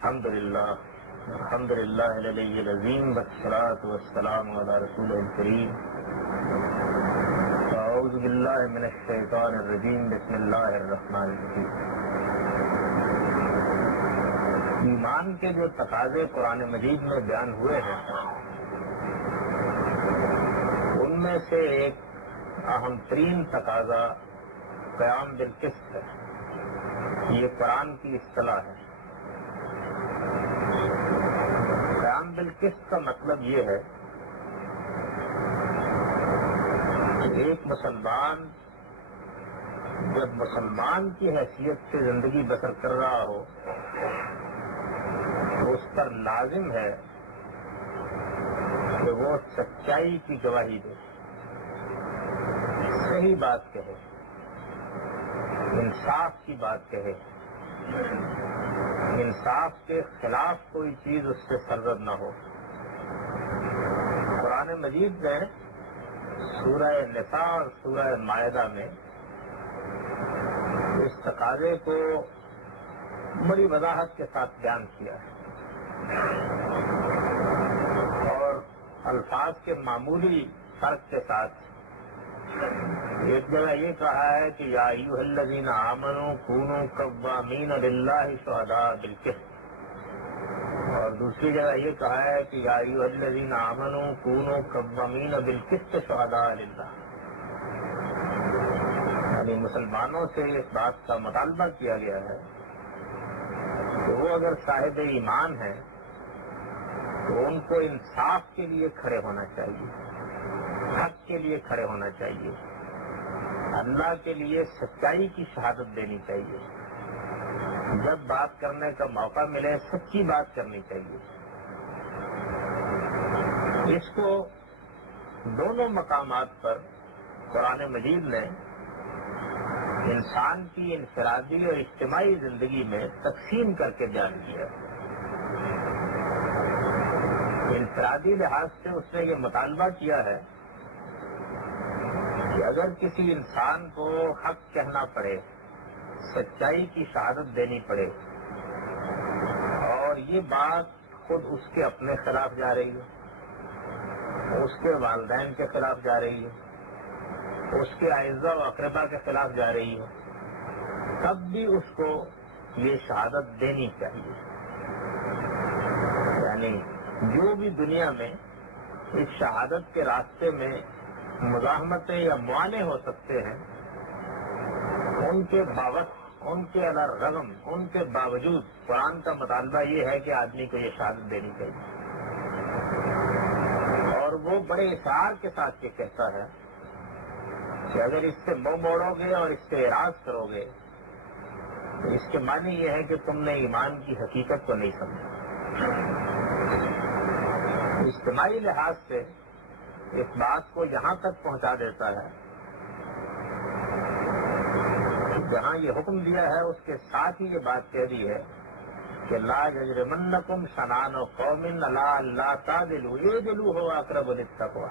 الحمد للہ العلی العظیم والصلاۃ والسلام علی رسول الکریم اعوذ باللہ من الشیطان الرجیم بسم اللہ الرحمن الرحیم۔ ایمان کے جو تقاضے قرآن مجید میں بیان ہوئے ہیں ان میں سے ایک اہم ترین تقاضا قیام بالقسط ہے۔ یہ قرآن کی اصطلاح ہے۔ قیام بالقسط کا مطلب یہ ہے کہ ایک مسلمان جب مسلمان کی حیثیت سے زندگی بسر کر رہا ہو تو اس پر لازم ہے کہ وہ سچائی کی گواہی دے، صحیح بات کہے، انصاف کی بات کہے، انصاف کے خلاف کوئی چیز اس سے سرزد نہ ہو۔ قرآن مجید میں سورہ نساء اور سورہ مائدہ میں اس تقاضے کو بڑی وضاحت کے ساتھ بیان کیا ہے اور الفاظ کے معمولی فرق کے ساتھ ایک جگہ یہ کہا ہے کہ یا ایھا الذین آمنوا کونوا قوامین للہ شہداء بالقسط، اور دوسری جگہ یہ کہا ہے کہ یا ایھا الذین آمنوا کونوا قوامین بالقسط شہداء للہ، یعنی مسلمانوں سے اس بات کا مطالبہ کیا گیا ہے کہ وہ اگر صاحب ایمان ہیں تو ان کو انصاف کے لیے کھڑے ہونا چاہیے، حق کے لیے کھڑے ہونا چاہیے، اللہ کے لیے سچائی کی شہادت دینی چاہیے، جب بات کرنے کا موقع ملے سچی بات کرنی چاہیے۔ اس کو دونوں مقامات پر قرآن مجید نے انسان کی انفرادی اور اجتماعی زندگی میں تقسیم کر کے بیان کیا۔ انفرادی لحاظ سے اس نے یہ مطالبہ کیا ہے کہ اگر کسی انسان کو حق کہنا پڑے، سچائی کی شہادت دینی پڑے اور یہ بات خود اس کے اپنے خلاف جا رہی ہے، اس کے والدین کے خلاف جا رہی ہے، اس کے اعزاء و اقربا کے خلاف جا رہی ہے، تب بھی اس کو یہ شہادت دینی چاہیے۔ یعنی جو بھی دنیا میں اس شہادت کے راستے میں مزاحمتیں یا معانے ہو سکتے ہیں، ان کے باوجود، ان کے رغم، ان کے باوجود قرآن کا مطالبہ یہ ہے کہ آدمی کو یہ شہادت دینی چاہیے، اور وہ بڑے اصرار کے ساتھ یہ کہتا ہے کہ اگر اس سے منہ موڑو گے اور اس سے اعراض کرو گے تو اس کے معنی یہ ہے کہ تم نے ایمان کی حقیقت کو نہیں سمجھا۔ اجتماعی لحاظ سے اس بات کو یہاں تک پہنچا دیتا ہے کہ جہاں یہ حکم دیا ہے اس کے ساتھ ہی یہ بات کہہ دی ہے کہ لا یجرمنکم شنآن قوم علی الا تعدلوا اعدلوا هو اقرب للتقوی،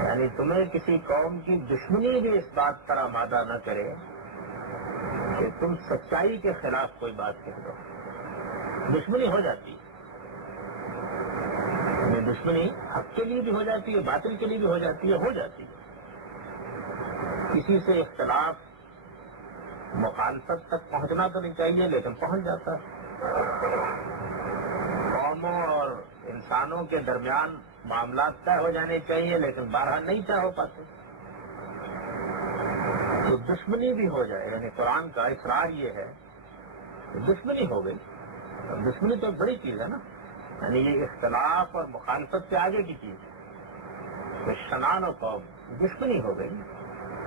یعنی تمہیں کسی قوم کی دشمنی بھی اس بات پر آمادہ نہ کرے کہ تم سچائی کے خلاف کوئی بات کہہ دو۔ دشمنی ہو جاتی ہے، دشمنی حق کے لیے بھی ہو جاتی ہے، باطل کے لیے بھی ہو جاتی ہے۔ کسی سے اختلاف، مخالفت تک پہنچنا تو نہیں چاہیے لیکن پہنچ جاتا ہے۔ قوموں اور انسانوں کے درمیان معاملات طے ہو جانے چاہیے لیکن بارہ نہیں طے ہو پاتے، تو دشمنی بھی ہو جائے۔ یعنی قرآن کا اصرار یہ ہے کہ دشمنی ہو گئی، دشمنی تو ایک بڑی چیز ہے نا، یعنی یہ اختلاف اور مخالفت سے آگے کی چیز ہے۔ تو شنآن و قوم دشمنی ہو گئی،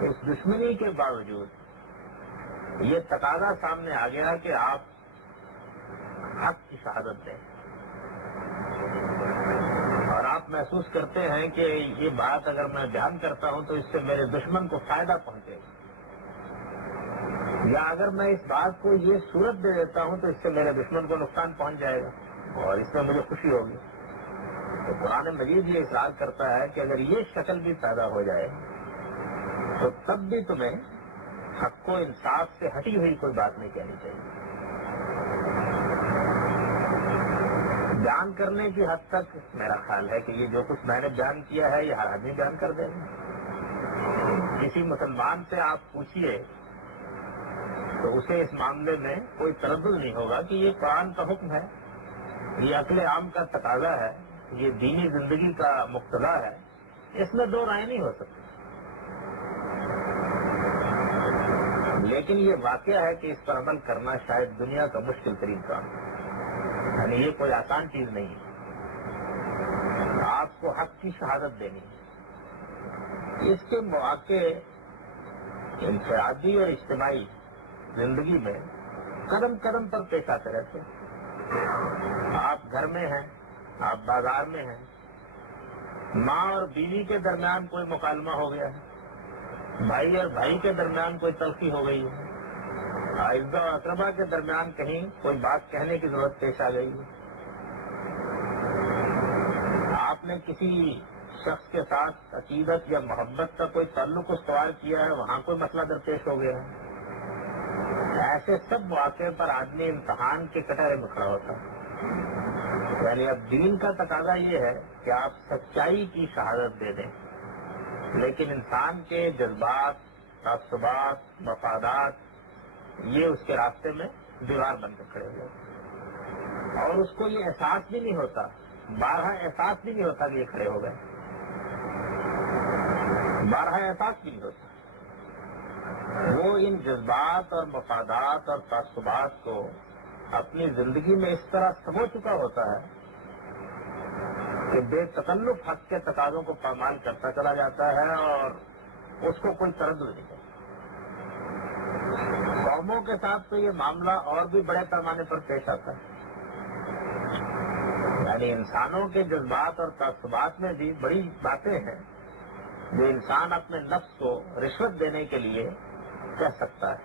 اس دشمنی کے باوجود یہ تقاضا سامنے آ گیا کہ آپ حق کی شہادت دیں، اور آپ محسوس کرتے ہیں کہ یہ بات اگر میں بیان کرتا ہوں تو اس سے میرے دشمن کو فائدہ پہنچے گا، یا اگر میں اس بات کو یہ صورت دے دیتا ہوں تو اس سے میرے دشمن کو نقصان پہنچ جائے گا اور اس میں مجھے خوشی ہوگی۔ تو قرآن مجید یہ اصرار کرتا ہے کہ اگر یہ شکل بھی پیدا ہو جائے تو تب بھی تمہیں حق و انصاف سے ہٹی ہوئی کوئی بات نہیں کہنی چاہیے۔ بیان کرنے کی حد تک میرا خیال ہے کہ یہ جو کچھ میں نے بیان کیا ہے یہ ہر آدمی بیان کر دے گا. کسی مسلمان سے آپ پوچھیے تو اسے اس معاملے میں کوئی تردد نہیں ہوگا کہ یہ قرآن کا حکم ہے, یہ عقل عام کا تقاضا ہے, یہ دینی زندگی کا مقتضا ہے. اس میں دو رائے نہیں ہو سکتی. لیکن یہ واقعہ ہے کہ اس پر عمل کرنا شاید دنیا کا مشکل ترین کام ہے. یعنی یہ کوئی آسان چیز نہیں ہے. آپ کو حق کی شہادت دینی ہے. اس کے مواقع انفرادی اور اجتماعی زندگی میں قدم قدم پر پیش آتے رہتے ہیں. آپ گھر میں ہیں, آپ بازار میں ہیں, ماں اور بیوی کے درمیان کوئی مکالمہ ہو گیا ہے, بھائی اور بھائی کے درمیان کوئی تلخی ہو گئی ہے, اعزاء و اقربا کے درمیان کہیں کوئی بات کہنے کی ضرورت پیش آ گئی ہے, آپ نے کسی شخص کے ساتھ عقیدت یا محبت کا کوئی تعلق استوار کیا ہے, وہاں کوئی مسئلہ درپیش ہو گیا ہے. ایسے سب مواقع پر آدمی امتحان کے کٹہرے میں کھڑا ہوتا ہے. یعنی اب دین کا تقاضا یہ ہے کہ آپ سچائی کی شہادت دے دیں, لیکن انسان کے جذبات, تعصبات, مفادات یہ اس کے راستے میں دیوار بن کر کھڑے ہوئے, اور اس کو یہ احساس بھی نہیں ہوتا, بارہا احساس بھی نہیں ہوتا کہ یہ کھڑے ہو گئے, بارہا احساس بھی نہیں ہوتا. وہ ان جذبات اور مفادات اور تعصبات کو اپنی زندگی میں اس طرح سمو چکا ہوتا ہے کہ بے تکلف حق کے تقاضوں کو پامال کرتا چلا جاتا ہے اور اس کو کوئی تردد نہیں کرتا. قوموں کے ساتھ تو یہ معاملہ اور بھی بڑے پیمانے پر پیش آتا ہے. یعنی انسانوں کے جذبات اور تعصبات میں بھی بڑی باتیں ہیں جو انسان اپنے نفس کو رشوت دینے کے لیے کہہ سکتا ہے.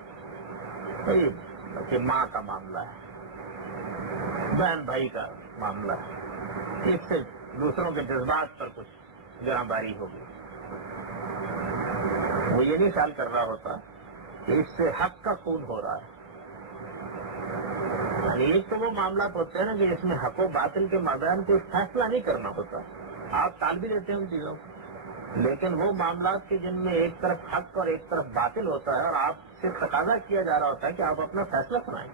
کہ ماں کا معاملہ ہے, بہن بھائی کا معاملہ ہے, اس سے دوسروں کے جذبات پر کچھ گراں باری ہوگی. وہ یہ نہیں خیال کر رہا ہوتا کہ اس سے حق کا خون ہو رہا ہے. ایک تو وہ معاملات ہوتے ہیں نا کہ اس میں حق و باطل کے مابین کوئی فیصلہ نہیں کرنا ہوتا, آپ ٹال بھی دیتے ہیں ان چیزوں کو. لیکن وہ معاملات کے جن میں ایک طرف حق اور ایک طرف باطل ہوتا ہے اور آپ سے تقاضا کیا جا رہا ہوتا ہے کہ آپ اپنا فیصلہ سنائیں,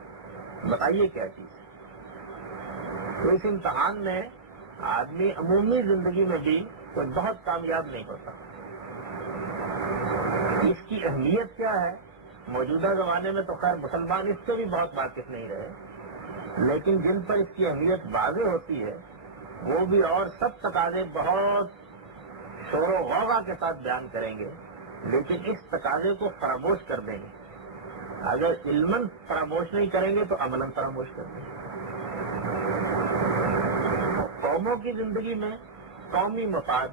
بتائیے کیا چیز ہے. تو اس امتحان میں آدمی عمومی زندگی میں بھی کوئی بہت کامیاب نہیں ہوتا. اس کی اہمیت کیا ہے موجودہ زمانے میں تو خیر مسلمان اس سے بھی بہت واقف نہیں رہے, لیکن جن پر اس کی اہمیت واضح ہوتی ہے وہ بھی اور سب تقاضے بہت شور و غوغا کے ساتھ بیان کریں گے, لیکن اس تقاضے کو فراموش کر دیں گے. اگر علماً فراموش نہیں کریں گے تو عملاً فراموش کر دیں گے. قوموں کی زندگی میں قومی مفاد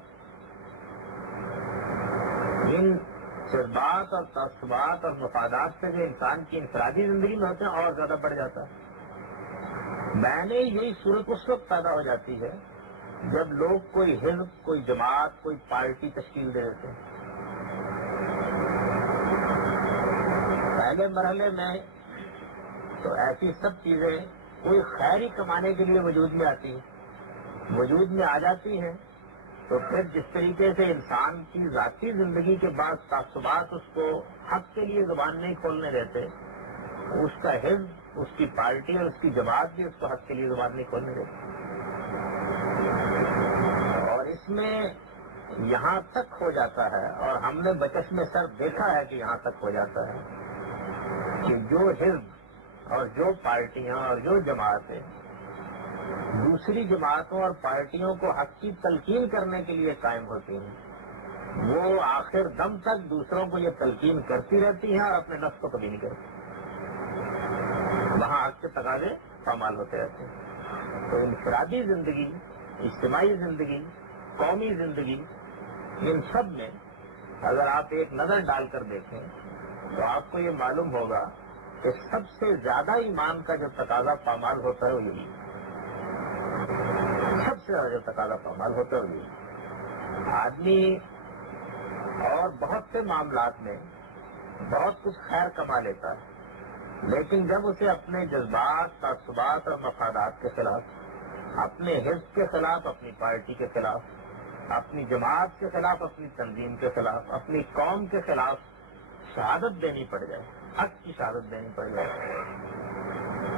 ان جذبات اور تعصبات اور مفادات سے جو انسان کی انفرادی زندگی میں ہوتے ہیں اور زیادہ بڑھ جاتا ہے. میں نے یہی صورت اس وقت پیدا ہو جاتی ہے جب لوگ کوئی حزب, کوئی جماعت, کوئی پارٹی تشکیل دے دیتے ہیں. پہلے مرحلے میں تو ایسی سب چیزیں کوئی خیری کمانے کے لیے وجود میں آتی ہیں, وجود میں آ جاتی ہیں, تو پھر جس طریقے سے انسان کی ذاتی زندگی کے بعد تعصبات اس کو حق کے لیے زبان نہیں کھولنے دیتے, اس کا حزب, اس کی پارٹی اور اس کی جماعت بھی اس کو حق کے لیے زبان نہیں کھولنے دیتے. اور اس میں یہاں تک ہو جاتا ہے, اور ہم نے بچش میں سر دیکھا ہے کہ یہاں تک ہو جاتا ہے کہ جو حزب اور جو پارٹیاں اور جو جماعتیں دوسری جماعتوں اور پارٹیوں کو حق کی تلقین کرنے کے لیے قائم ہوتی ہیں, وہ آخر دم تک دوسروں کو یہ تلقین کرتی رہتی ہیں اور اپنے نفس کو کبھی نہیں کرتی. وہاں حق کے تقاضے پامال ہوتے رہتے ہیں. تو انفرادی زندگی, اجتماعی زندگی, قومی زندگی, ان سب میں اگر آپ ایک نظر ڈال کر دیکھیں تو آپ کو یہ معلوم ہوگا کہ سب سے زیادہ ایمان کا جو تقاضا پامال ہوتا ہے وہ یہی, سب سے زیادہ جو تقاضا پامال ہوتا ہے وہ یہی. آدمی اور بہت سے معاملات میں بہت کچھ خیر کما لیتا ہے, لیکن جب اسے اپنے جذبات, تعصبات اور مفادات کے خلاف اپنے حزب کے خلاف، اپنی پارٹی کے خلاف، اپنی جماعت کے خلاف، اپنی تنظیم کے خلاف، اپنی قوم کے خلاف شہادت دینی پڑ جائے، حق کی شہادت دینی پڑ جائے،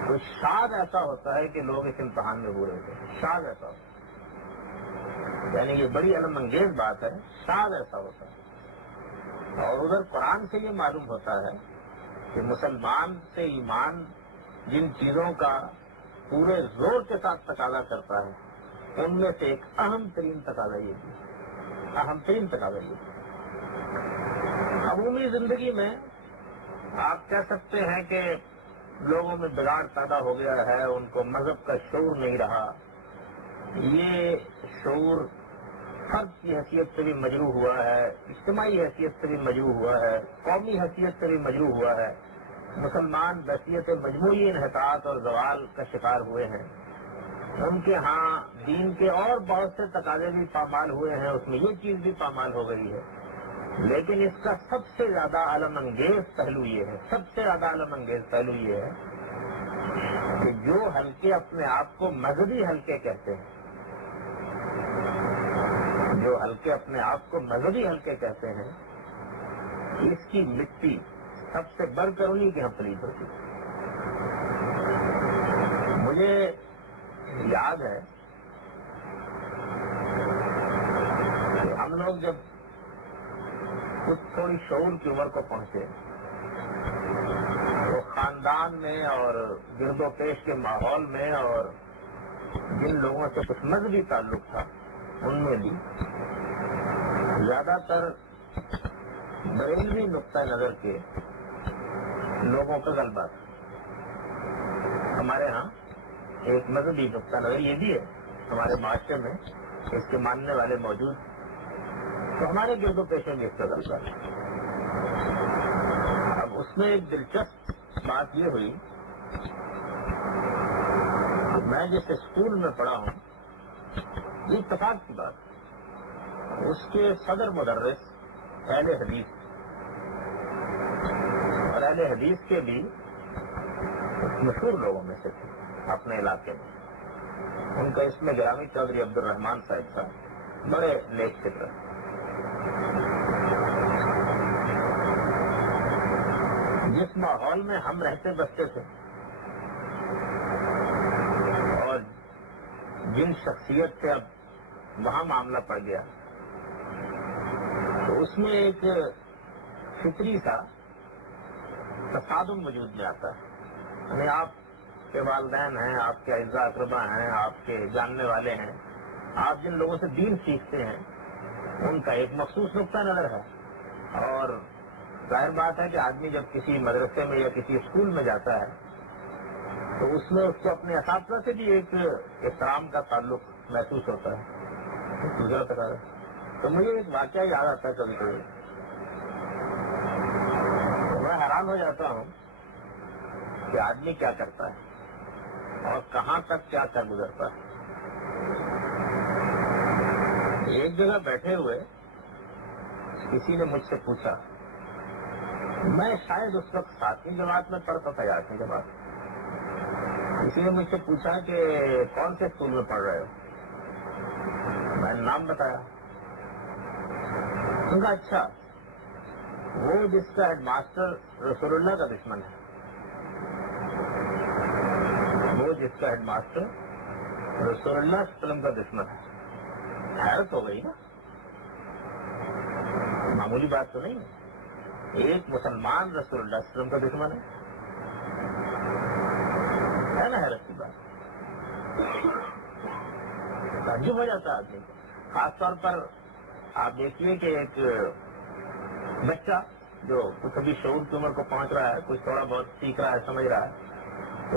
تو شاید ایسا ہوتا ہے کہ لوگ اس امتحان میں ہوئے ہوتے ہیں، شاید ایسا ہوتا ہے، یعنی یہ بڑی علم انگیز بات ہے، شاید ایسا ہوتا ہے۔ اور ادھر قرآن سے یہ معلوم ہوتا ہے کہ مسلمان سے ایمان جن چیزوں کا پورے زور کے ساتھ تقاضا کرتا ہے ان میں سے ایک اہم ترین تقاضا یہ ہے، اہم ترین تقاضا یہ ہے۔ عمومی زندگی میں آپ کہہ سکتے ہیں کہ لوگوں میں بگاڑ پیدا ہو گیا ہے، ان کو مذہب کا شعور نہیں رہا، یہ شعور فرد کی حیثیت سے بھی مجروح ہوا ہے، اجتماعی حیثیت سے بھی مجروح ہوا ہے، قومی حیثیت سے بھی مجروح ہوا ہے، مسلمان بحثیت مجموعی انحطاط اور زوال کا شکار ہوئے ہیں، ان کے ہاں دین کے اور بہت سے تقاضے بھی پامال ہوئے ہیں، اس میں یہ چیز بھی پامال ہو گئی ہے، لیکن اس کا سب سے زیادہ عالم انگیز پہلو یہ ہے، سب سے زیادہ عالم انگیز پہلو یہ ہے کہ جو حلقے اپنے آپ کو مذہبی حلقے کہتے ہیں، جو حلقے اپنے آپ کو مذہبی حلقے کہتے ہیں، اس کی مٹی سب سے بڑھ کر انہیں کی ہم پلید ہوتی۔ مجھے یاد ہے کہ ہم لوگ جب کچھ تھوڑی شعور کی عمر کو پہنچے تو خاندان میں اور گرد و پیش کے ماحول میں اور جن لوگوں سے کچھ مذہبی تعلق تھا ان میں بھی زیادہ تر بریلوی نقطۂ نظر کے لوگوں کا غلبہ تھا۔ ہمارے ہاں ایک مذہبی نقطہ نظر یہ بھی ہے ہمارے معاشرے میں، اس کے ماننے والے موجود، تو ہمارے گرد و پیش میں اس کا غلبہ ہے۔ اب اس میں ایک دلچسپ بات یہ ہوئی کہ میں جس اسکول میں پڑھا ہوں، یہ اتفاق کی بات، اس کے صدر مدرس اہل حدیث، اور اہل حدیث کے بھی مشہور لوگوں میں سے تھے اپنے علاقے میں۔ ان کا اس میں گرامی چودھری عبد الرحمان صاحب تھا، بڑے نیک فکر۔ جس ماحول میں ہم رہتے بستے تھے اور جن شخصیت سے اب وہاں معاملہ پڑ گیا، تو اس میں ایک فطری سا تصادم وجود میں آتا ہے، یعنی آپ کے والدین ہیں، آپ کے اعزاء اقربا ہیں، آپ کے جاننے والے ہیں، آپ جن لوگوں سے دین سیکھتے ہیں ان کا ایک مخصوص نقطہ نظر ہے، اور ظاہر بات ہے کہ آدمی جب کسی مدرسے میں یا کسی اسکول میں جاتا ہے تو اس میں اس کو اپنے اساتذہ سے بھی ایک احترام کا تعلق محسوس ہوتا ہے۔ تو مجھے ایک واقعہ یاد آتا ہے کبھی کبھی، میں حیران ہو جاتا ہوں کہ آدمی کیا کرتا ہے اور کہاں تک کیا کر گزرتا ہے۔ ایک جگہ بیٹھے ہوئے کسی نے مجھ سے پوچھا، میں شاید اس وقت 7ویں جماعت میں پڑھتا تھا یا 8ویں جماعت، کسی نے مجھ سے پوچھا کہ کون سے اسکول میں پڑھ رہے ہو؟ میں نے نام بتایا۔ ان کا اچھا، وہ جس کا ہیڈ ماسٹر رسول اللہ کا دشمن ہے، وہ جس کا ہیڈ ماسٹر رسول اللہ صلی اللہ علیہ وسلم کا دشمن ہے۔ حیرت ہو گئی نا، معمولی بات تو نہیں ہے، ایک مسلمان رسول اللہ صلی اللہ علیہ وسلم کا دشمن ہے نا، حیرت کی بات، تعجب ہو جاتا ہے آدمی کو۔ خاص طور پر آپ دیکھیے کہ ایک بچہ جو کچھ ابھی شعور کی عمر کو پہنچ رہا ہے، کچھ تھوڑا بہت سیکھ رہا ہے، سمجھ رہا ہے،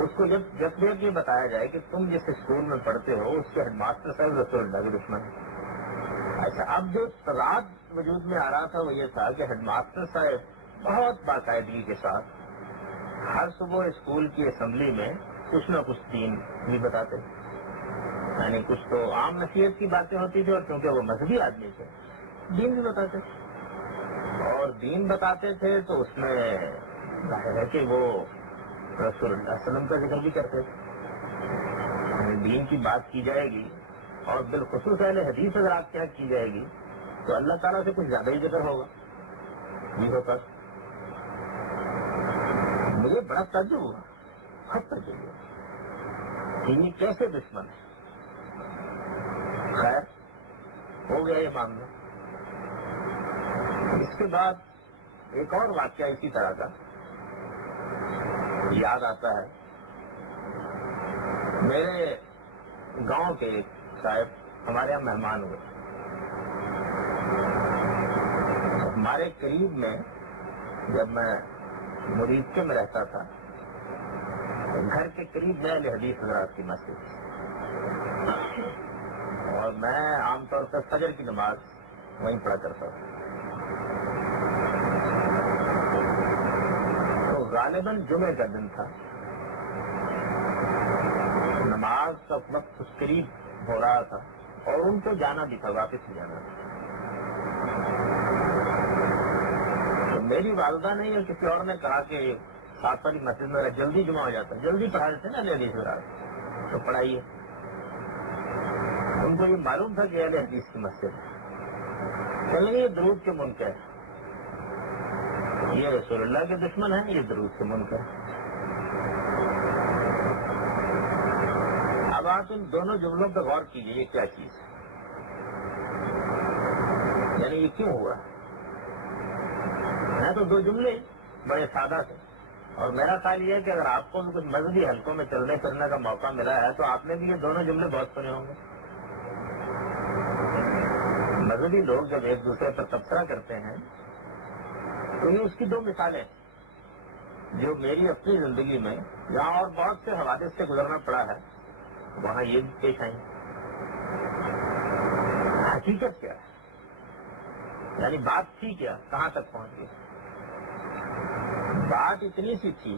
اس کو جب یہ بتایا جائے کہ تم جس اسکول میں پڑھتے ہو اس کے ہیڈ ماسٹر صاحب رسول اللہ کے دشمن ہے۔ اچھا، اب جو تضاد وجود میں آ رہا تھا وہ یہ تھا کہ ہیڈ ماسٹر صاحب بہت باقاعدگی کے ساتھ ہر صبح اسکول کی اسمبلی میں کچھ نہ کچھ دین بھی بتاتے، یعنی کچھ تو عام نصیحت کی باتیں ہوتی تھی، اور کیونکہ وہ مذہبی آدمی تھے دین بھی بتاتے تھے، اور دین بتاتے تھے تو اس میں ظاہر ہے کہ وہ رسول اللہ صلی اللہ علیہ وسلم کا ذکر بھی کرتے تھے۔ دین کی بات کی جائے گی اور بالخصوص اہل حدیث حضرات کیا کی جائے گی تو اللہ تعالیٰ سے کچھ زیادہ ہی ذکر ہوگا. یہ ہوتا مجھے بڑا تعجب ہوا، بہت تعجب ہوا کہ یہ کیسے دشمن ہے. خیر ہو گیا یہ معاملہ. اس کے بعد ایک اور واقعہ اسی طرح کا یاد آتا ہے. میرے گاؤں کے ایک صاحب ہمارے یہاں مہمان ہوئے. ہمارے قریب میں جب میں مریدکے میں رہتا تھا گھر کے قریب میں اہل حدیث حضرات کی مسجد تھی اور میں عام طور پر فجر کی نماز وہیں پڑھا کرتا تھا. تو غالباً جمعے کا دن تھا، نماز کا وقت اس قریب ہو رہا تھا اور ان کو جانا بھی تھا، واپس بھی جانا تھا. تو میری والدہ نے یا کسی اور نے کہا کہ ساتھ والی مسجد میں جلدی جمعہ ہو جاتا ہے، جلدی پڑھا دیتے نا اہل حدیث حضرات تو پڑھائیے. ان کو یہ معلوم تھا کہ اہل حدیث کی مسجد ہے. چلیں یہ درود کے منکر ہے، یہ رسول اللہ کے دشمن ہیں، یہ درود کے منکر ہے. اب آپ ان دونوں جملوں پہ غور کیجیے یہ کیا چیز ہے، یعنی یہ کیوں ہوا. میں تو دو جملے بڑے سادہ تھے اور میرا خیال یہ ہے کہ اگر آپ کو بھی کچھ مذہبی حلقوں میں چلنے پھرنے کا موقع ملا ہے تو آپ نے بھی یہ دونوں جملے بہت سنے ہوں گے. مذہبی لوگ جب ایک دوسرے پر تبصرہ کرتے ہیں تو یہ اس کی دو مثالیں جو میری اپنی زندگی میں جہاں اور بہت سے حوادث سے گزرنا پڑا ہے وہاں یہ بھی پیش آئیں. حقیقت کیا ہے، یعنی بات تھی کیا، کہاں تک پہنچ گئی. بات اتنی سی تھی،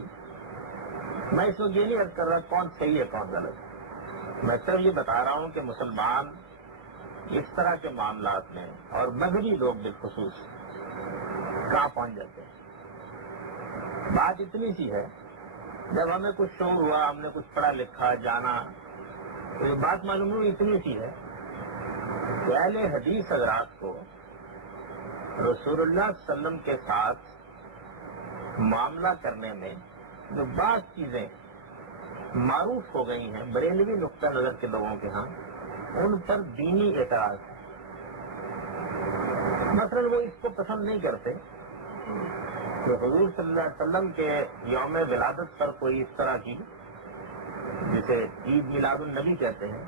میں اس وقت یہ نہیں عرض کر رہا کون صحیح ہے کون غلط ہے، میں صرف یہ بتا رہا ہوں کہ مسلمان اس طرح کے معاملات میں اور مذہبی لوگ بالخصوص کہاں پہنچ جاتے ہیں. بات اتنی سی ہے، جب ہمیں کچھ شعور ہوا، ہم نے کچھ پڑھا لکھا جانا تو یہ بات معلوم ہوئی اتنی سی ہے کہ اہل حدیث حضرات کو رسول اللہ صلی اللہ علیہ وسلم کے ساتھ معاملہ کرنے میں جو بعض چیزیں معروف ہو گئی ہیں بریلوی نقطہ نظر کے لوگوں کے ہاں، ان پر دینی اعتراض ہے. مثلا وہ اس کو پسند نہیں کرتے کہ حضور صلی اللہ علیہ وسلم کے یوم ولادت پر کوئی اس طرح کی جسے عید میلاد النبی کہتے ہیں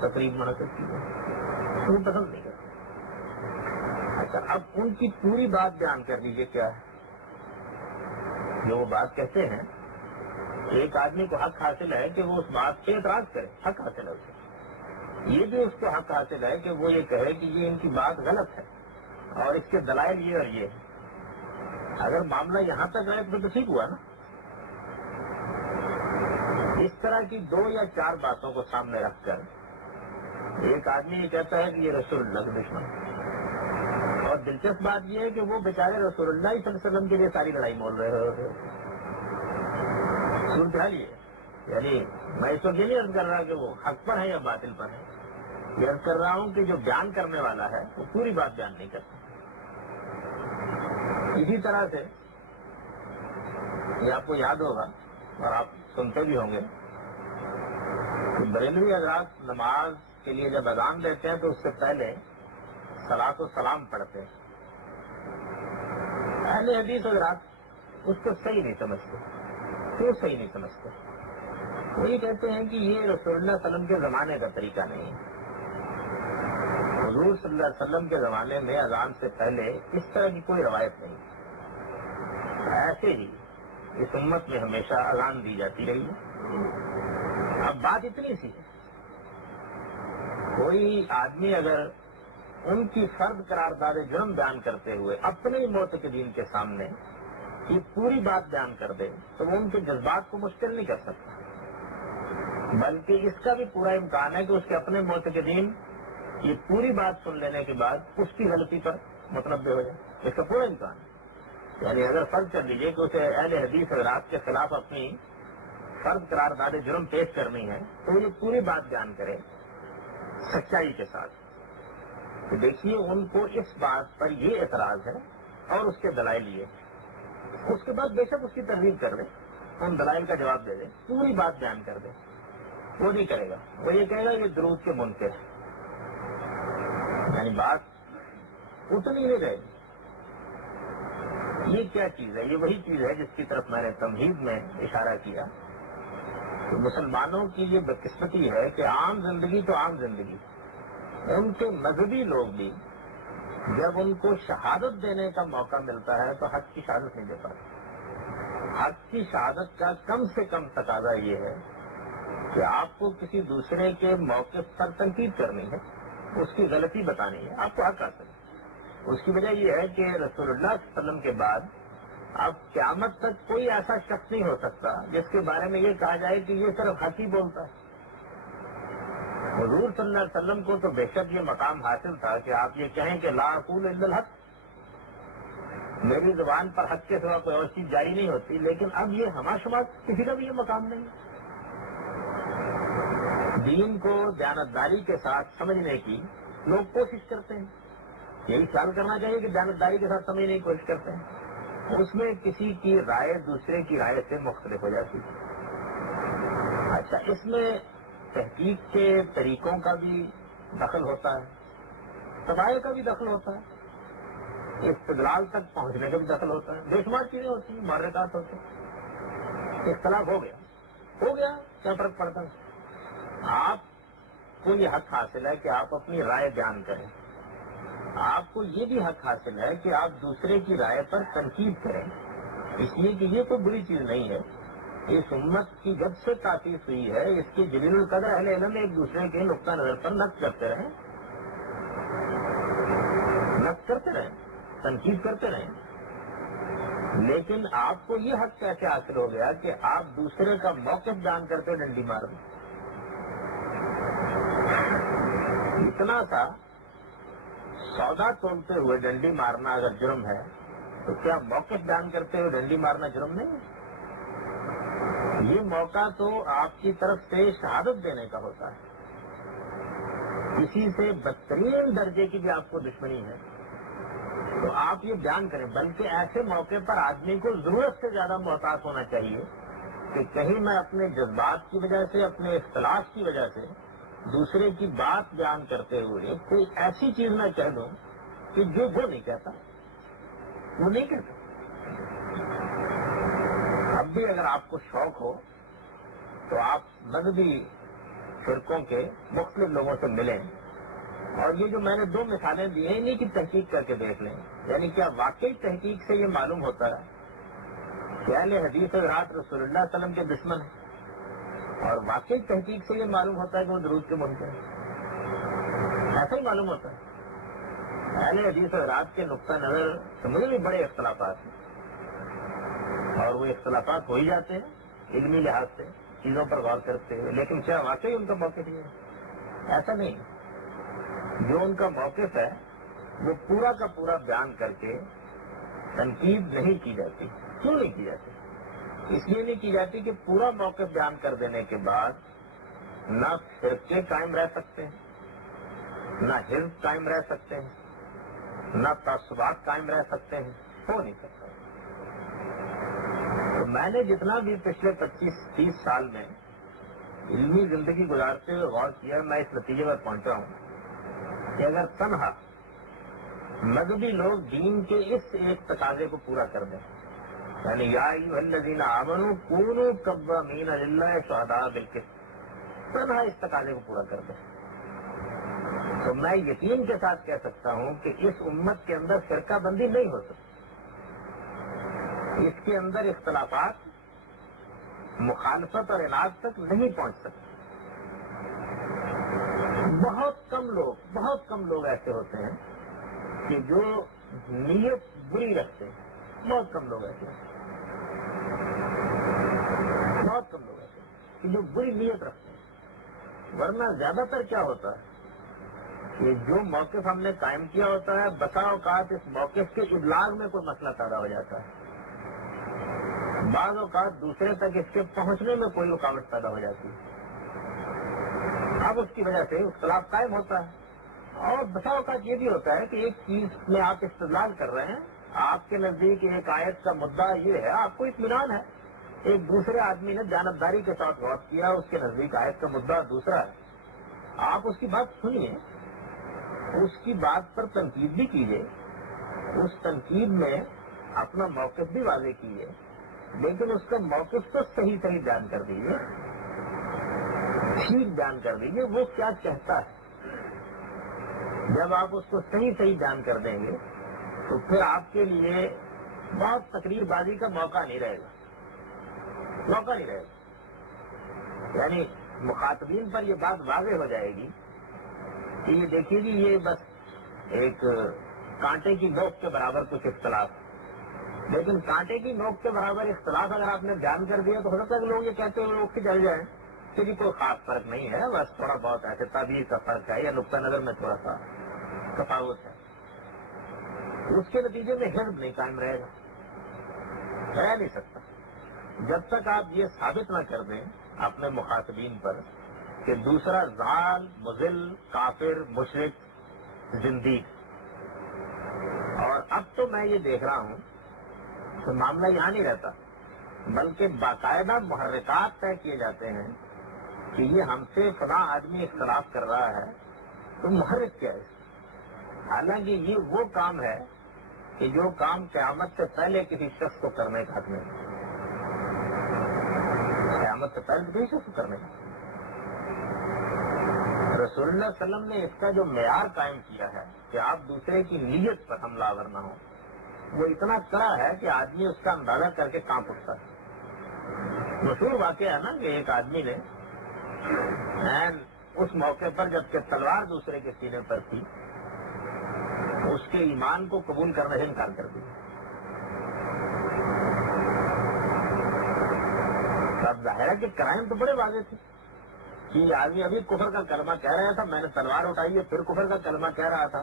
تقریب منعقد کی جائے، وہ پسند نہیں کرتے. اچھا اب ان کی پوری بات بیان کر دیجئے کیا ہے. جو وہ بات کہتے ہیں ایک آدمی کو حق حاصل ہے کہ وہ اس بات پہ اعتراض کرے، حق حاصل ہے اسے. یہ بھی اس کو حق حاصل ہے کہ وہ یہ کہے کہ یہ ان کی بات غلط ہے اور اس کے دلائل یہ اور یہ ہے. اگر معاملہ یہاں تک آئے تو ٹھیک ہوا نا. اس طرح کی دو یا چار باتوں کو سامنے رکھ کر ایک آدمی یہ کہتا ہے کہ یہ رسول اللہ کا دشمن ہے. اور دلچسپ بات یہ ہے کہ وہ بیچارے رسول اللہ صلی اللہ علیہ وسلم کے لیے ساری لڑائی مول رہے ہوتے. صورتحال یہ، یعنی میں اس وقت یہ نہیں عرض کر رہا کہ وہ حق پر ہے یا باطل پر ہے، یہ عرض کر رہا ہوں کہ جو بیان کرنے والا ہے وہ پوری بات بیان نہیں کرتا. اسی طرح سے یہ آپ کو یاد ہوگا اور آپ سنتے بھی ہوں گے کہ بریلوی حضرات نماز کے لیے جب اذان دیتے ہیں تو اس سے پہلے صلاۃ و سلام پڑھتے ہیں. اہل حدیث حضرات اس کو صحیح نہیں سمجھتے. کیوں صحیح نہیں سمجھتے؟ وہ یہ کہتے ہیں کہ یہ رسول اللہ صلی اللہ علیہ وسلم کے زمانے کا طریقہ نہیں ہے. حضور صلی اللہ علیہ وسلم کے زمانے میں اذان سے پہلے اس طرح کی کوئی روایت نہیں. ایسے ہی اس امت میں ہمیشہ اذان دی جاتی رہی ہے. اب بات اتنی سی ہے، کوئی آدمی اگر ان کی فرد قرارداد جرم بیان کرتے ہوئے اپنے معتقدین کے سامنے یہ پوری بات بیان کر دے تو وہ ان کے جذبات کو مشکل نہیں کر سکتا، بلکہ اس کا بھی پورا امکان ہے کہ اس کے اپنے معتقدین یہ پوری بات سن لینے کے بعد اس کی غلطی پر متنبع ہو جائے. اس کا پورا امکان ہے. یعنی اگر فرض کر لیجیے کہ اسے اہل حدیث حضرات کے خلاف اپنی فرض قرارداد جرم پیش کرنی ہے تو یہ پوری بات بیان کرے سچائی کے ساتھ کہ دیکھیے ان کو اس بات پر یہ اعتراض ہے اور اس کے دلائل یہ، اس کے بعد بے شک اس کی تردید کر دیں، ان دلائل کا جواب دے دیں، پوری بات بیان کر دیں۔ وہ نہیں کرے گا، وہ یہ کہے گا یہ درود کے منکر ہے، یعنی بات اتنی نہیں رہے گی۔ یہ کیا چیز ہے؟ یہ وہی چیز ہے جس کی طرف میں نے تمہید میں اشارہ کیا کہ مسلمانوں کی یہ بدقسمتی ہے کہ عام زندگی تو عام زندگی، ان کے مذہبی لوگ بھی جب ان کو شہادت دینے کا موقع ملتا ہے تو حق کی شہادت نہیں دے پاتے۔ حق کی شہادت کا کم سے کم تقاضا یہ ہے کہ آپ کو کسی دوسرے کے موقف پر تنقید کرنی ہے، اس کی غلطی بتانی ہے، آپ کو حق حاصل ہے۔ اس کی وجہ یہ ہے کہ رسول اللہ صلی اللہ علیہ وسلم کے بعد اب قیامت تک کوئی ایسا شخص نہیں ہو سکتا جس کے بارے میں یہ کہا جائے کہ یہ صرف حق ہی بولتا ہے۔ حضور صلی اللہ علیہ وسلم کو تو بے شک یہ مقام حاصل تھا کہ آپ یہ کہیں کہ لا اقول الا الحق، میری زبان پر حق کے سوا کوئی اور چیز جاری نہیں ہوتی، لیکن اب یہ ہمارا شمار کسی کا بھی یہ مقام نہیں ہے۔ دین کو دیانتداری کے ساتھ سمجھنے کی لوگ کوشش کرتے ہیں، یہی خیال کرنا چاہیے کہ دیانتداری کے ساتھ سمجھنے کی کوشش کرتے ہیں، اس میں کسی کی رائے دوسرے کی رائے سے مختلف ہو جاتی ہے۔ اچھا، اس میں تحقیق کے طریقوں کا بھی دخل ہوتا ہے، طبائع کا بھی دخل ہوتا ہے، استدلال تک پہنچنے کا بھی دخل ہوتا ہے، بے شمار چیزیں ہوتی ہیں، محرکات ہوتے ہیں۔ اختلاف ہو گیا کیا فرق پڑتا ہے؟ آپ کو یہ حق حاصل ہے کہ آپ اپنی رائے بیان کریں، آپ کو یہ بھی حق حاصل ہے کہ آپ دوسرے کی رائے پر تنقید کریں، اس لیے کہ یہ کوئی بری چیز نہیں ہے۔ اس امت کی جب سے تاسیس ہوئی ہے اس کی جلیل القدر اہل علم ایک دوسرے کے نقطہ نظر پر نقد کرتے رہیں، تنقید کرتے رہیں، لیکن آپ کو یہ حق کیسے حاصل ہو گیا کہ آپ دوسرے کا موقف بیان کرتے ڈنڈی مار دیں؟ اتنا سا سودا تولتے ہوئے ڈنڈی مارنا اگر جرم ہے تو کیا موقف بیان کرتے ہوئے ڈنڈی مارنا جرم نہیں ہے؟ یہ موقع تو آپ کی طرف سے شہادت دینے کا ہوتا ہے، کسی سے بدترین درجے کی بھی آپ کو دشمنی ہے تو آپ یہ بیان کریں، بلکہ ایسے موقع پر آدمی کو ضرورت سے زیادہ محتاط ہونا چاہیے کہ کہیں میں اپنے جذبات کی وجہ سے، اپنے اختلاف کی وجہ سے دوسرے کی بات بیان کرتے ہوئے کوئی ایسی چیز نہ کہہ دوں کہ جو وہ نہیں کہتا، وہ نہیں کہتا۔ اب بھی اگر آپ کو شوق ہو تو آپ مذہبی فرقوں کے مختلف لوگوں سے ملیں، اور یہ جو میں نے 2 مثالیں دی ہیں انہیں کی تحقیق کر کے دیکھ لیں، یعنی کیا واقعی تحقیق سے یہ معلوم ہوتا ہے کہ اہل حدیث حضرات رسول اللہ صلی اللہ علیہ وسلم کے دشمن ہیں، اور واقعی تحقیق سے یہ معلوم ہوتا ہے کہ وہ درود کے منکر ہیں؟ ایسا ہی معلوم ہوتا ہے۔ اہل حدیث حضرات کے نقطہ نظر سے مجھے بھی بڑے اختلافات ہیں، اور وہ اختلافات ہو ہی جاتے ہیں علمی لحاظ سے، چیزوں پر غور کرتے ہوئے، لیکن کیا واقعی ان کا موقف یہ ہے؟ ایسا نہیں۔ جو ان کا موقف ہے وہ پورا کا پورا بیان کر کے تنقید نہیں کی جاتی۔ کیوں نہیں کی جاتی؟ اس لیے نہیں کی جاتی کہ پورا موقف بیان کر دینے کے بعد نہ فرقے قائم رہ سکتے ہیں، نہ حزب قائم رہ سکتے ہیں، نہ تعصبات قائم رہ سکتے ہیں، ہو نہیں سکتا۔ تو میں نے جتنا بھی پچھلے 25-30 سال میں علمی زندگی گزارتے ہوئے غور کیا، میں اس نتیجے پر پہنچا ہوں کہ اگر تنہا مذہبی لوگ دین کے اس ایک تقاضے کو پورا کر دیں، یعنی یا ایھا الذین آمنوا کونوا قوامین للہ شہداء بالقسط، تنہا اس تقاضے کو پورا کر دیں تو میں یقین کے ساتھ کہہ سکتا ہوں کہ اس امت کے اندر فرقہ بندی نہیں ہو سکتی، اس کے اندر اختلافات مخالفت اور عناد تک نہیں پہنچ سکتے۔ بہت کم لوگ ایسے ہوتے ہیں کہ جو نیت بری رکھتے ہیں، بہت کم لوگ ایسے ہیں کہ جو بری نیت رکھتے ہیں، ورنہ زیادہ تر کیا ہوتا ہے کہ جو موقف ہم نے قائم کیا ہوتا ہے بسا اوقات اس موقف کے ابلاغ میں کوئی مسئلہ پیدا ہو جاتا ہے، بعض اوقات دوسرے تک اس کے پہنچنے میں کوئی رکاوٹ پیدا ہو جاتی ہے، اب اس کی وجہ سے اختلاف قائم ہوتا ہے۔ اور بسا اوقات یہ بھی ہوتا ہے کہ ایک چیز میں آپ استدلال کر رہے ہیں، آپ کے نزدیک ایک آیت کا مدعا یہ ہے، آپ کو اطمینان ہے، ایک دوسرے آدمی نے جانبداری کے ساتھ غور کیا، اس کے نزدیک آیت کا مدعا دوسرا ہے، آپ اس کی بات سنیے، اس کی بات پر تنقید بھی کیجیے، اس تنقید میں اپنا موقف بھی واضح کیجیے، لیکن اس کا موقف تو صحیح بیان کر دیجیے، ٹھیک بیان کر دیجیے وہ کیا چاہتا ہے۔ جب آپ اس کو صحیح بیان کر دیں گے تو پھر آپ کے لیے بہت تقریر بازی کا موقع نہیں رہے گا، یعنی مخاطبین پر یہ بات واضح ہو جائے گی کہ یہ دیکھیے جی یہ بس ایک کانٹے کی نوک کے برابر کچھ اختلاف، لیکن کانٹے کی نوک کے برابر اختلاف اگر آپ نے بیان کر دیا تو ہو سکتا ہے کہ لوگ یہ کہتے ہوئے لوگ چل جائیں کہ جی کوئی خاص فرق نہیں ہے، بس تھوڑا بہت ایسے تعبیر کا فرق ہے یا نقطہ نظر میں تھوڑا سا تفاوت ہے، اس کے نتیجے میں حزب نہیں قائم رہے گا، رہ نہیں سکتا جب تک آپ یہ ثابت نہ کر دیں اپنے مخاطبین پر کہ دوسرا ضال، مضل، کافر، مشرک، زندیق۔ اور اب تو میں یہ دیکھ رہا ہوں تو معاملہ یہاں نہیں رہتا، بلکہ باقاعدہ محرکات طے کیے جاتے ہیں کہ یہ ہم سے فلاں آدمی اختلاف کر رہا ہے تو محرک کیا ہے، حالانکہ یہ وہ کام ہے کہ جو کام قیامت سے پہلے کسی شخص کو کرنے کا حق نہیں، قیامت سے پہلے کسی شخص کو کرنے کا۔ رسول اللہ صلی اللہ علیہ وسلم نے اس کا جو معیار قائم کیا ہے کہ آپ دوسرے کی نیت پر حملہ آور نہ ہو، وہ اتنا کڑا ہے کہ آدمی اس کا اندازہ کر کے کانپ اٹھتا ہے۔ مشہور واقعہ ہے نا کہ ایک آدمی نے اس موقع پر جبکہ تلوار دوسرے کے سینے پر تھی اس کے ایمان کو قبول کرنے سے انکار کر دیا۔ اب ظاہر ہے کہ کرائم تو بڑے واضح تھے کہ آدمی ابھی کفر کا کلمہ کہہ رہا تھا، میں نے تلوار اٹھائی ہے پھر کفر کا کلمہ کہہ رہا تھا،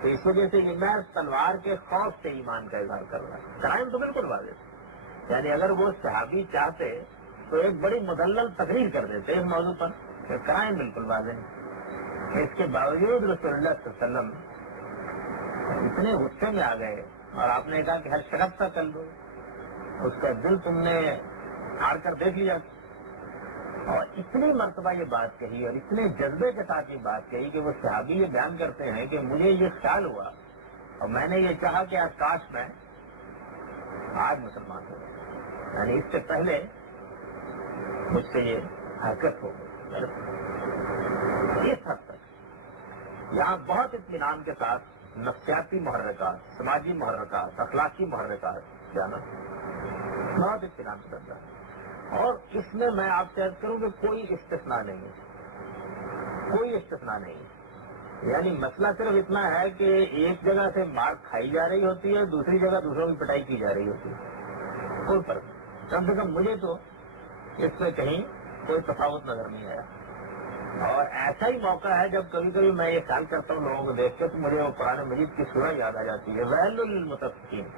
تو اس وجہ سے یہ میں تلوار کے خوف سے ایمان کا اظہار کر رہا ہوں۔ کرائم تو بالکل واضح تھے، یعنی اگر وہ صحابی چاہتے تو ایک بڑی مدلل تقریر کر دیتے اس موضوع پر کہ کرائم بالکل واضح ہے۔ اس کے باوجود رسول اللہ صلی اللہ علیہ وسلم اتنے غصے میں آ گئے اور آپ نے کہا کہ ہر شرط کا چل دو، اس کا دل تم نے ہار کر دیکھ لیا، اور اتنی مرتبہ یہ بات کہی اور اتنے جذبے کے ساتھ یہ بات کہی کہ وہ صحابی یہ بیان کرتے ہیں کہ مجھے یہ خیال ہوا اور میں نے یہ چاہا کہ کاش میں آج مسلمان ہو گیا، یعنی اس سے پہلے مجھ سے یہ حرکت ہو گئی۔ اس حد تک یہاں بہت اطمینان کے ساتھ نفسیاتی محرکات، سماجی محرکات، اخلاقی محرکات جانا بہت اطمینان سے کرتا ہے، اور اس میں میں آپ سے عرض کروں کہ کوئی استثناء نہیں ہے، کوئی استثناء نہیں ہے، یعنی مسئلہ صرف اتنا ہے کہ ایک جگہ سے مار کھائی جا رہی ہوتی ہے، دوسری جگہ دوسروں کی پٹائی کی جا رہی ہوتی ہے، کوئی فرق نہیں، کم سے کم مجھے تو اس میں کہیں کوئی تفاوت نظر نہیں آیا۔ اور ایسا ہی موقع ہے جب کبھی کبھی میں یہ خیال کرتا ہوں لوگوں کو دیکھ کے تو مجھے وہ قرآن مجید کی سورہ یاد آ جاتی ہے، ویل للمطففین،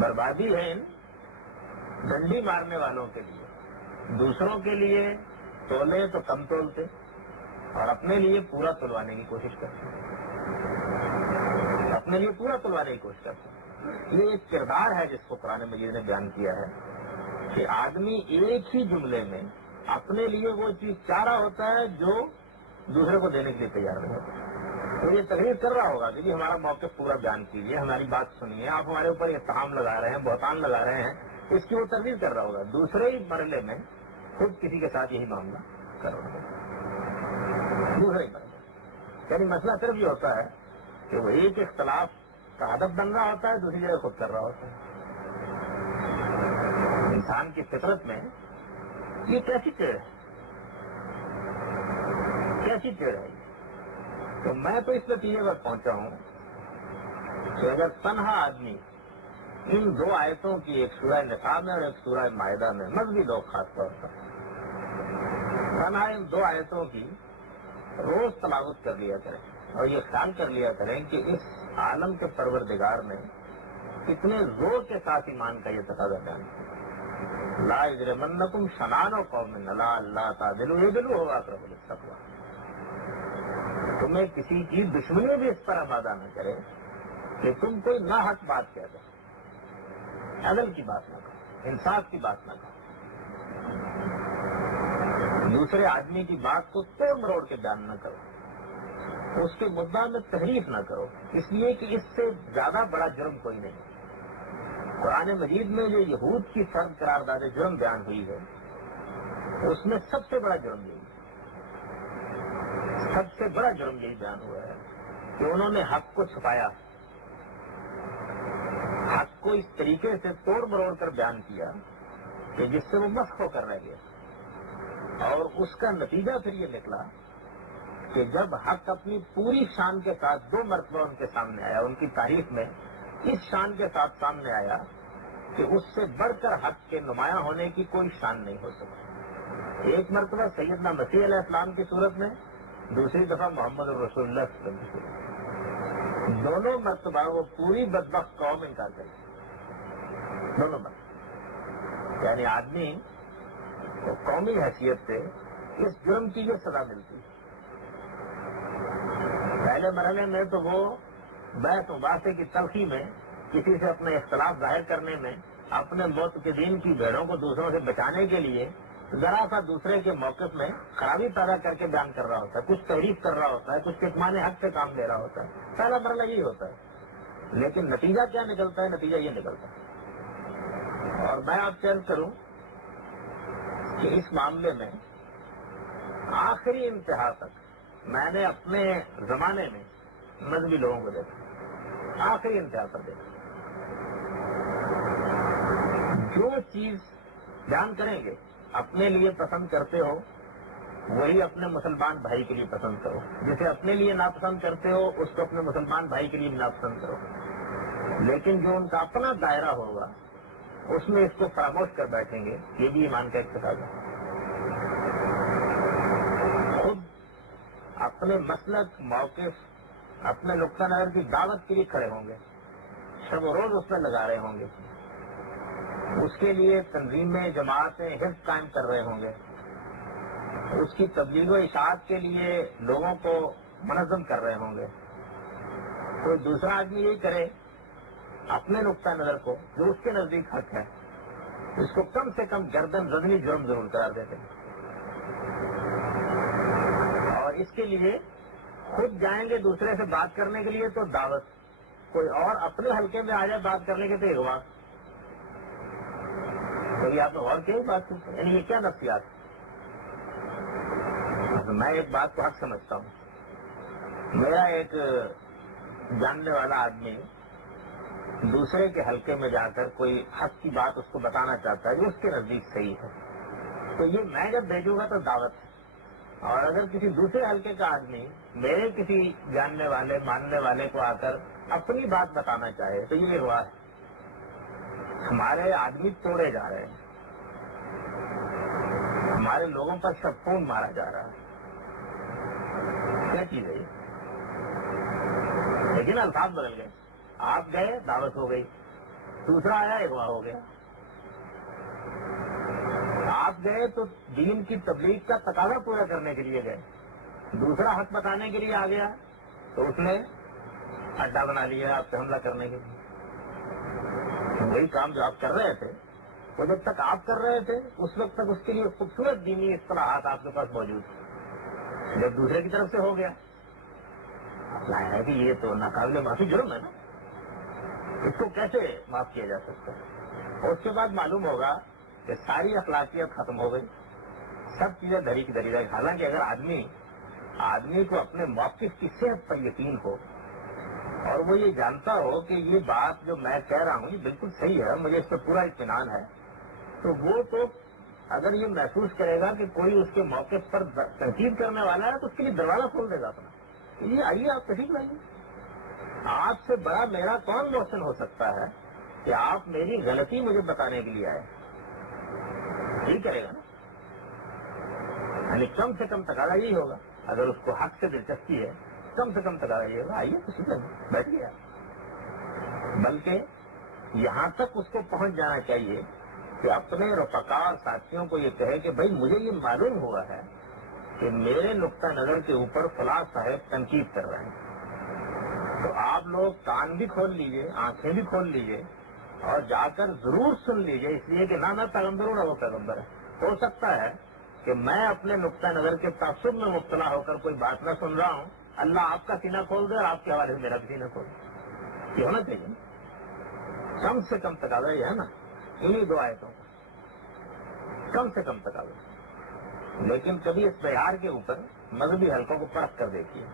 بربادی ہے ان ڈنڈی مارنے والوں کے لیے، دوسروں کے لیے تولے تو کم تولتے اور اپنے لیے پورا تلوانے کی کوشش کرتے، اپنے لیے پورا تلوانے کی کوشش کرتے۔ یہ ایک کردار ہے جس کو قرآن مجید نے بیان کیا ہے کہ آدمی ایک ہی جملے میں اپنے لیے وہ چیز چاہ رہا ہوتا ہے جو دوسرے کو دینے کے لیے تیار نہیں ہوتا۔ تو یہ تقریر کر رہا ہوگا کہ جی ہمارا موقف پورا بیان کیجیے، ہماری بات سنیے، آپ ہمارے اوپر اتہام لگا رہے ہیں، بہتان لگا رہے ہیں، اس کی وہ تقریر کر رہا ہوگا، دوسرے ہی مرحلے میں خود کسی کے ساتھ یہی معاملہ کر رہا ہوگا، دوسرے ہی مرحلے، یعنی مسئلہ صرف یہ ہوتا ہے کہ وہ ایک اختلاف کا ہدف بن رہا ہوتا ہے، دوسری جگہ خود کر رہا ہوتا ہے۔ انسان کی فطرت میں یہ کیسی ٹیڑھ ہے، کیسی ٹیڑھ ہے؟ تو میں تو اس نتیجے پر پہنچا ہوں کہ اگر تنہا آدمی ان دو آیتوں کی، ایک سورہ نساء میں اور ایک سورہ مائدہ میں، مذہبی لوگ خاص طور پر تنہا ان دو آیتوں کی روز تلاوت کر لیا کریں اور یہ خیال کر لیا کریں کہ اس عالم کے پروردگار نے اتنے زور کے ساتھ ایمان کا یہ تقاضا بیان کیا، لا یجرمنکم شنآن قوم علی اللہ تعدلوا اعدلوا هو اقرب للتقوی، تمہیں کسی کی دشمنی بھی اس پر آبادہ نہ کرے کہ تم کوئی ناحق بات کہہ دو، عدل کی بات نہ کرو، انصاف کی بات نہ کرو، دوسرے آدمی کی بات کو توڑ مروڑ کے بیان نہ کرو، اس کے مدعا میں تحریف نہ کرو، اس لیے کہ اس سے زیادہ بڑا جرم کوئی نہیں۔ قرآن مجید میں جو یہود کی فرد قرارداد جرم بیان ہوئی ہے، اس میں سب سے بڑا جرم یہی ہے، سب سے بڑا جرم یہی بیان ہوا ہے کہ انہوں نے حق کو چھپایا، حق کو اس طریقے سے توڑ مروڑ کر بیان کیا کہ جس سے وہ مسخ ہو کر رہ گیا، اور اس کا نتیجہ پھر یہ نکلا کہ جب حق اپنی پوری شان کے ساتھ 2 مرتبہ ان کے سامنے آیا، ان کی تاریخ میں اس شان کے ساتھ سامنے آیا کہ اس سے بڑھ کر حق کے نمایاں ہونے کی کوئی شان نہیں ہو سکتی۔ ایک مرتبہ سیدنا مسیح علیہ السلام کی صورت میں، دوسری دفعہ محمد رسول اللہ صلی اللہ علیہ وسلم، دونوں مرتبہ وہ پوری بدبخت قوم انکار کرتی، دونوں مرتبہ، یعنی آدمی کو قومی حیثیت سے اس جرم کی یہ سزا ملتی ہے۔ پہلے مرحلے میں تو وہ بحث مباحثے کی تلخی میں، کسی سے اپنے اختلاف ظاہر کرنے میں، اپنے معتقدین کی بھیڑوں کو دوسروں سے بچانے کے لیے ذرا سا دوسرے کے موقف میں خرابی پیدا کر کے بیان کر رہا ہوتا ہے، کچھ تحریف کر رہا ہوتا ہے، کچھ کتمان حق سے کام لے رہا ہوتا ہے، پہلا مرحلہ یہی ہوتا ہے۔ لیکن نتیجہ کیا نکلتا ہے؟ نتیجہ یہ نکلتا ہے، اور میں آپ سے عرض کروں کہ اس معاملے میں آخری انتہا تک میں نے اپنے زمانے میں مذہبی لوگوں کو دیکھا، آخری انتہا پر دیکھا، جو چیز بیان کریں گے اپنے لیے پسند کرتے ہو وہی اپنے مسلمان بھائی کے لیے پسند کرو، جسے اپنے لیے ناپسند کرتے ہو اس کو اپنے مسلمان بھائی کے لیے ناپسند کرو، لیکن جو ان کا اپنا دائرہ ہوگا اس میں اس کو فراموش کر بیٹھیں گے، یہ بھی ایمان کا ایک تقاضا ہے۔ خود اپنے مسلک، موقف، اپنے نقطہ نظر کی دعوت کے لیے کھڑے ہوں گے، شب و روز اس میں لگا رہے ہوں گے، اس کے لیے تنظیمیں، جماعتیں، حزب قائم کر رہے ہوں گے، اس کی تبلیغ و اشاعت کے لیے لوگوں کو منظم کر رہے ہوں گے۔ کوئی دوسرا آدمی یہ کرے اپنے نقطہ نظر کو جو اس کے نزدیک حق ہے، اس کو کم سے کم گردن زدنی جرم ضرور قرار دیتے ہیں، اور اس کے لیے خود جائیں گے دوسرے سے بات کرنے کے لیے تو دعوت، کوئی اور اپنے حلقے میں آ جائے بات کرنے کے تو اغوا۔ کبھی آپ نے غور کیا بات سنتے، یعنی یہ کیا نفسیات؟ میں ایک بات کو حق سمجھتا ہوں، میرا ایک جاننے والا آدمی دوسرے کے حلقے میں جا کر کوئی حق کی بات اس کو بتانا چاہتا ہے جو اس کے نزدیک صحیح ہے، تو یہ میں جب بھیجوں گا تو دعوت ہے، اور اگر کسی دوسرے حلقے کا آدمی میرے کسی جاننے والے ماننے والے کو آ کر اپنی بات بتانا چاہے تو یہ اغوا ہے۔ ہمارے آدمی توڑے جا رہے ہیں، ہمارے لوگوں پر سب خون مارا جا رہا ہے، کیا چیز ہے یہ؟ لیکن الفاظ بدل گئے، آپ گئے دعوت ہو گئی، دوسرا آیا اغوا ہو گیا، آپ گئے تو دین کی تبلیغ کا تقاضا پورا کرنے کے لیے گئے، دوسرا حق بتانے کے لیے آ گیا تو اس نے اڈا بنا لیا آپ سے حملہ کرنے کے لیے۔ وہی کام جو آپ کر رہے تھے وہ جب تک آپ کر رہے تھے اس وقت تک اس کے لیے خوبصورت دینی اصطلاحات آپ کے پاس موجود تھے، جب دوسرے کی طرف سے ہو گیا ظاہر ہے کہ یہ تو ناقابل معافی جرم ہے نا، اس کو کیسے معاف کیا جا سکتا ہے؟ اور اس کے بعد معلوم ہوگا کہ ساری اخلاقیات ختم ہو گئی، سب چیزیں دھری کی دھری رہ گئی۔ حالانکہ اگر آدمی کو اپنے موقف کی صحت پر یقین ہو اور وہ یہ جانتا ہو کہ یہ بات جو میں کہہ رہا ہوں یہ بالکل صحیح ہے، مجھے اس پر پورا اطمینان ہے، تو وہ تو اگر یہ محسوس کرے گا کہ کوئی اس کے موقف پر تنقید کرنے والا ہے تو اس کے لیے دروازہ کھول دے گا اپنا، یہ آئیے آپ تشریف لائیے، آپ سے بڑا میرا کون محسن ہو سکتا ہے کہ آپ میری غلطی مجھے بتانے کے لیے آئے، یہی کرے گا نا، یعنی کم سے کم تقاضا یہی ہوگا، اگر اس کو حق سے دلچسپی ہے کم سے کم تقاضا یہ ہوگا آئیے تو سیدھے بیٹھ گیا، بلکہ یہاں تک اس کو پہنچ جانا چاہیے کہ اپنے رفقا اور ساتھیوں کو یہ کہے کہ بھائی مجھے یہ معلوم ہوا ہے کہ میرے نقطہ نظر کے اوپر فلاں صاحب تنقید کر رہے ہیں، تو آپ لوگ کان بھی کھول لیجئے، آنکھیں بھی کھول لیجئے اور جا کر ضرور سن لیجئے، اس لیے کہ نہ میں پیغمبر ہوں نہ وہ پیغمبر ہے۔ ہو سکتا ہے کہ میں اپنے نقطہ نظر کے تعصب میں مبتلا ہو کر کوئی بات نہ سن رہا ہوں، اللہ آپ کا سینہ کھول دے اور آپ کے حوالے سے میرا بھی سینہ کھول دے، یہ ہونا چاہیے۔ کم سے کم تقاضا یہ ہے نا، انہیں دو آیتوں کا کم سے کم تقاضا۔ لیکن کبھی اس معیار کے اوپر مذہبی حلقوں کو پرکھ کر دیکھیے،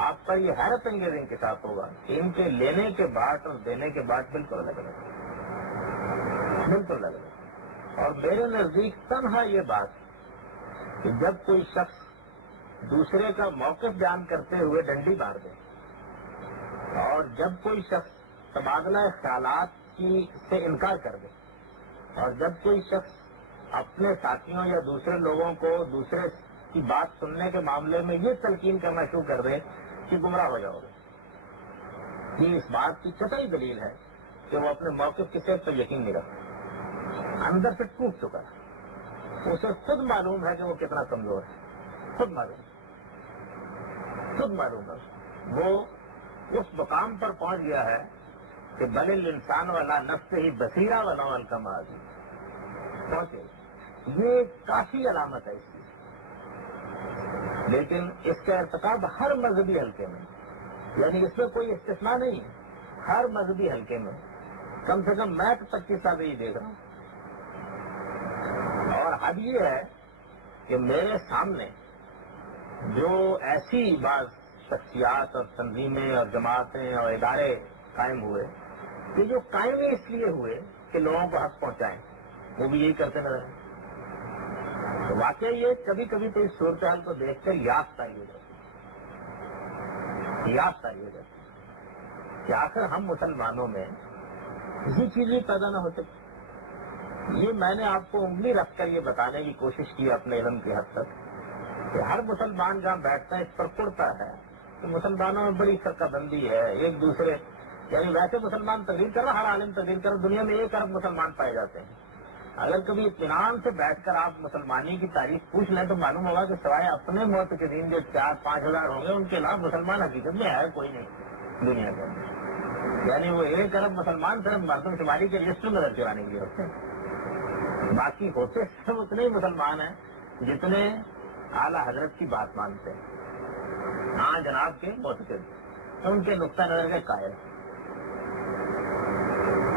آپ پر یہ حیرت انگیز ان کے ساتھ ہوگا کہ ان کے لینے کے بعد اور دینے کے بعد بالکل الگ الگ، بالکل الگ الگ۔ اور میرے نزدیک تنہا یہ بات کہ جب کوئی شخص دوسرے کا موقف بیان کرتے ہوئے ڈنڈی مار دے، اور جب کوئی شخص تبادلہ خیالات سے انکار کر دے، اور جب کوئی شخص اپنے ساتھیوں یا دوسرے لوگوں کو دوسرے کی بات سننے کے معاملے میں یہ تلقین کرنا شروع کر دے کہ گمراہ ہو جاؤ گے، یہ اس بات کی قطعی دلیل ہے کہ وہ اپنے موقف کی صحت پر یقین نہیں رکھتا، اندر سے ٹوٹ چکا ہے، اسے خود معلوم ہے کہ وہ کتنا کمزور ہے، خود معلوم ہے، وہ اس مقام پر پہنچ گیا ہے کہ بل الانسان والا نفس ہی بصیرہ والا الکما پہنچے۔ یہ کافی علامت ہے اس کی، لیکن اس کا ارتکاب ہر مذہبی حلقے میں، یعنی اس میں کوئی استثناء نہیں ہے، ہر مذہبی حلقے میں کم سے کم میں 25 سال یہی دیکھ رہا ہوں۔ اور حد یہ ہے کہ میرے سامنے جو ایسی بعض شخصیات اور تنظیمیں اور جماعتیں اور ادارے قائم ہوئے کہ جو قائم اس لیے ہوئے کہ لوگوں کو حق پہنچائیں، وہ بھی یہی کرتے نظر آئے۔ تو واقعی یہ کبھی کبھی تو اس صورتحال کو دیکھ کر یاد تاری ہو جاتی کہ آخر ہم مسلمانوں میں یہ چیزیں پیدا نہ ہو سکتی۔ یہ میں نے آپ کو انگلی رکھ کر یہ بتانے کی کوشش کی اپنے علم کی حد تک کہ ہر مسلمان جہاں بیٹھتا ہے اس پر پڑتا ہے کہ مسلمانوں میں بڑی فرقہ بندی ہے، ایک دوسرے، یعنی ویسے مسلمان تقریر کر رہا، ہر عالم تقریر کر رہا، دنیا میں 1 ارب مسلمان پائے جاتے ہیں۔ اگر کبھی اطمینان سے بیٹھ کر آپ مسلمانی کی تاریخ پوچھ لیں تو معلوم ہوگا کہ سوائے اپنے معتقدین جو 4-5 ہزار ہوں گے، ان کے علاوہ مسلمان حقیقت میں ہے کوئی نہیں دنیا کے اندر، یعنی وہ 1 ارب مسلمان صرف مردم شماری کے لسٹ میں نظر چلانے کے لیے ہوتے ہیں، باقی ہوتے صرف اتنے ہی مسلمان ہیں جتنے اعلیٰ حضرت کی بات مانتے ہیں، ہاں جناب کے معتقد، ان کے نقطہ نظر کے قائل۔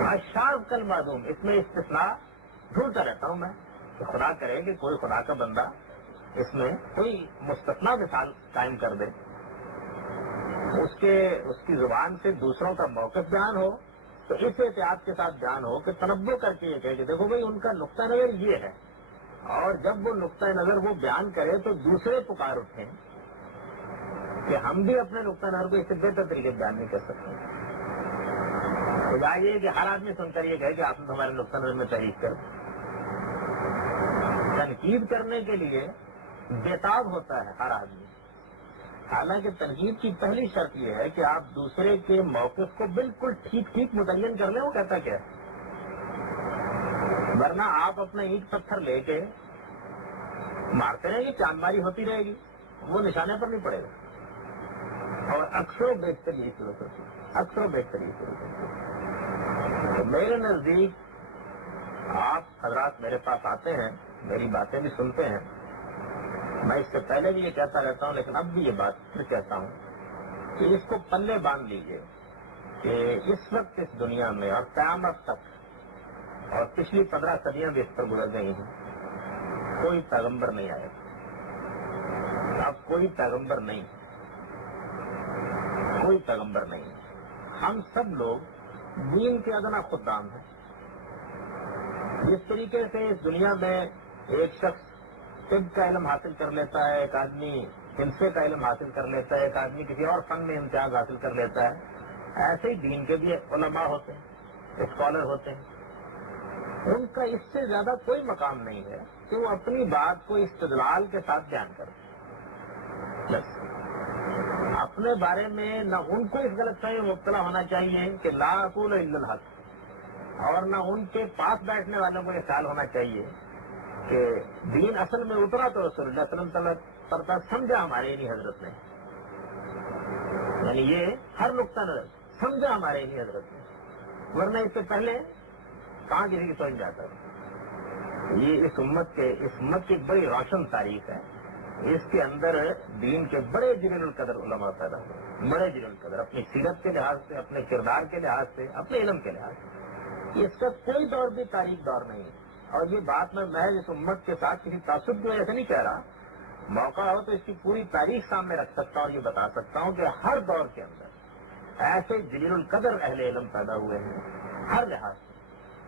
اشاذ کل معدوم، اس میں استثناء ڈھونڈتا رہتا ہوں میں کہ خدا کرے کہ کوئی خدا کا بندہ اس میں کوئی مستثنیٰ مثال قائم کر دے، اس کی زبان سے دوسروں کا موقف بیان ہو تو اس احتیاط کے ساتھ بیان ہو کہ تنبؤ کر کے یہ کہے کہ دیکھو بھائی ان کا نقطہ نظر یہ ہے، اور جب وہ نقطہ نظر وہ بیان کرے تو دوسرے پکار اٹھیں کہ ہم بھی اپنے نقطہ نظر کو اس سے بہتر طریقے سے بیان نہیں کر سکتے۔ خدا یہ کہ ہر آدمی سن کر یہ کہے کہ آپ نے ہمارے نقطہ نظر میں تحریک کر تنقید کرنے کے لیے بےتاب ہوتا ہے ہر آدمی، حالانکہ تنقید کی پہلی شرط یہ ہے کہ آپ دوسرے کے موقف کو بالکل ٹھیک متعین کر لیں، وہ کہتا کیا ہے، ورنہ آپ اپنا اینٹ پتھر لے کے مارتے رہیں گے، چاند ماری ہوتی رہے گی، وہ نشانے پر نہیں پڑے گا، اور اکثر و بیشتر یہی صورت ہوتی ہے، اکثر و بیشتر یہی صورت ہوتی ہے۔ تو میرے نزدیک آپ حضرات میرے پاس آتے ہیں، میری باتیں بھی سنتے ہیں، میں اس سے پہلے بھی یہ کہتا رہتا ہوں لیکن اب بھی یہ بات پھر کہتا ہوں کہ اس کو پلے باندھ لیجئے کہ اس وقت اس دنیا میں اور قیامت تک، اور پچھلی 15 صدیاں بھی اس پر گزر گئی ہیں، کوئی پیغمبر نہیں آئے، اب کوئی پیغمبر نہیں، کوئی پیغمبر نہیں، ہم سب لوگ دین کے ادنا خدام ہیں۔ جس طریقے سے اس دنیا میں ایک شخص طب کا علم حاصل کر لیتا ہے، ایک آدمی ہندسے کا علم حاصل کر لیتا ہے، ایک آدمی کسی اور فن میں امتیاز حاصل کر لیتا ہے، ایسے ہی دین کے بھی علماء ہوتے ہیں، اسکالر ہوتے ہیں، ان کا اس سے زیادہ کوئی مقام نہیں ہے کہ وہ اپنی بات کو استدلال کے ساتھ بیان کریں، بس اپنے بارے میں نہ ان کو اس غلط فہمی میں مبتلا ہونا چاہیے کہ لا اقول الا الحق، اور نہ ان کے پاس بیٹھنے والوں کو یہ خیال ہونا چاہیے کہ دین اصل میں اترا تو رسول اللہ صلی اللہ علیہ وسلم پر تھا، سمجھا ہمارے انہی حضرت نے، یعنی یہ ہر نقطہ نظر سمجھا ہمارے انہی حضرت نے، ورنہ اس سے پہلے کہاں کسی کی سوچ جاتا ہے۔ یہ اس امت کی بڑی روشن تاریخ ہے، اس کے اندر دین کے بڑے جلیل القدر علماء پیدا ہوئے، بڑے جلیل القدر، اپنی سیرت کے لحاظ سے، اپنے کردار کے لحاظ سے، اپنے علم کے لحاظ سے۔ اس کا کوئی دور بھی تاریخ دور نہیں ہے، اور یہ بات میں محض اس امت کے ساتھ کسی تعصب کی وجہ سے نہیں کہہ رہا، موقع ہو تو اس کی پوری تاریخ سامنے رکھ سکتا ہوں اور یہ بتا سکتا ہوں کہ ہر دور کے اندر ایسے جلیل القدر اہل علم پیدا ہوئے ہیں ہر لحاظ سے،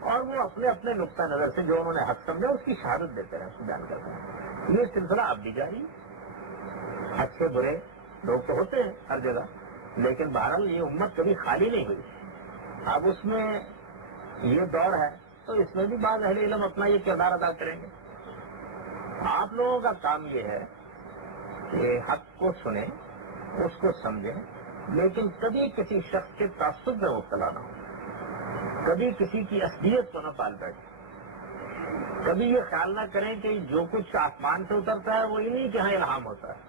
اور وہ اپنے اپنے نقطہ نظر سے جو انہوں نے حق سمجھا اس کی شہادت دیتے رہے، اس کو بیان کرتے ہیں۔ یہ سلسلہ اب بھی جاری، اچھے برے لوگ تو ہوتے ہیں ہر جگہ، لیکن بہرحال یہ امت کبھی خالی نہیں ہوئی۔ اب اس میں یہ دور ہے تو اس میں بھی بعض اہل علم اپنا یہ کردار ادا کریں گے۔ آپ لوگوں کا کام یہ ہے کہ حق کو سنیں، اس کو سمجھیں، لیکن کبھی کسی شخص کے تعصب میں مبتلا نہ ہو، کبھی کسی کی اصلیت کو نہ پال بیٹھیں، کبھی یہ خیال نہ کریں کہ جو کچھ آسمان سے اترتا ہے وہ انہیں کے ہاں الہام ہوتا ہے۔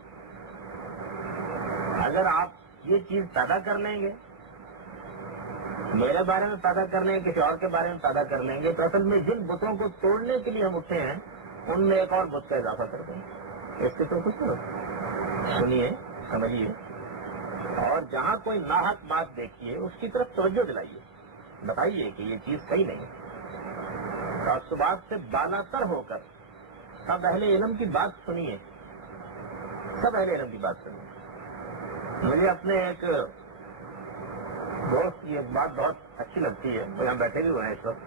اگر آپ یہ چیز پیدا کر لیں گے، میرے بارے میں پیدا کر لیں گے، کسی اور کے بارے میں پیدا کر لیں گے، تو اصل میں جن بتوں کو توڑنے کے لیے ہم اٹھے ہیں ان میں ایک اور بت کا اضافہ کر دیں گے۔ اس سے تو کچھ نہیں، سنیے، سمجھیے، اور جہاں کوئی ناحق بات دیکھیے اس کی طرف توجہ دلائیے، بتائیے کہ یہ چیز صحیح نہیں ہے، تعصبات سے بالا تر ہو کر سب اہل علم کی بات سنیے، سب اہل علم کی بات سنیے۔ مجھے اپنے ایک دوست یہ بات بہت اچھی لگتی ہے، وہ یہاں بیٹھے بھی ہوئے ہیں اس وقت،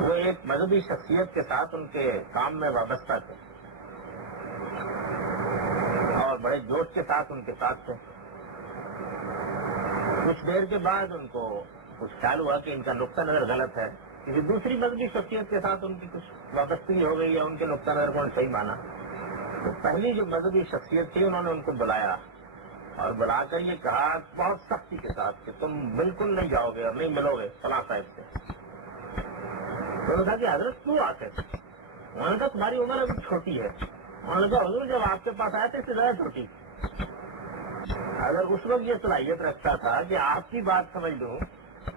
وہ ایک مذہبی شخصیت کے ساتھ ان کے کام میں وابستہ تھے اور بڑے جوش کے ساتھ ان کے ساتھ تھے۔ کچھ دیر کے بعد ان کو کچھ خیال ہوا کہ ان کا نقطہ نظر غلط ہے، کسی دوسری مذہبی شخصیت کے ساتھ ان کی کچھ وابستگی ہو گئی ہے، ان کے نقطہ نظر کو صحیح مانا۔ تو پہلی جو مذہبی شخصیت تھی انہوں نے ان کو بلایا اور بلا کر یہ کہا بہت سختی کے ساتھ کہ تم بالکل نہیں جاؤ گے اور نہیں ملو گے فلاں صاحب سے۔ تو انہوں نے کہا کہ حضرت کیوں آتے؟ انہوں نے کہا تمہاری عمر ابھی چھوٹی ہے۔ انہوں نے کہا حضور جب آپ کے پاس آئے تھے اس سے زیادہ چھوٹی، اگر اس وقت یہ صلاحیت رکھتا تھا کہ آپ کی بات سمجھ لوں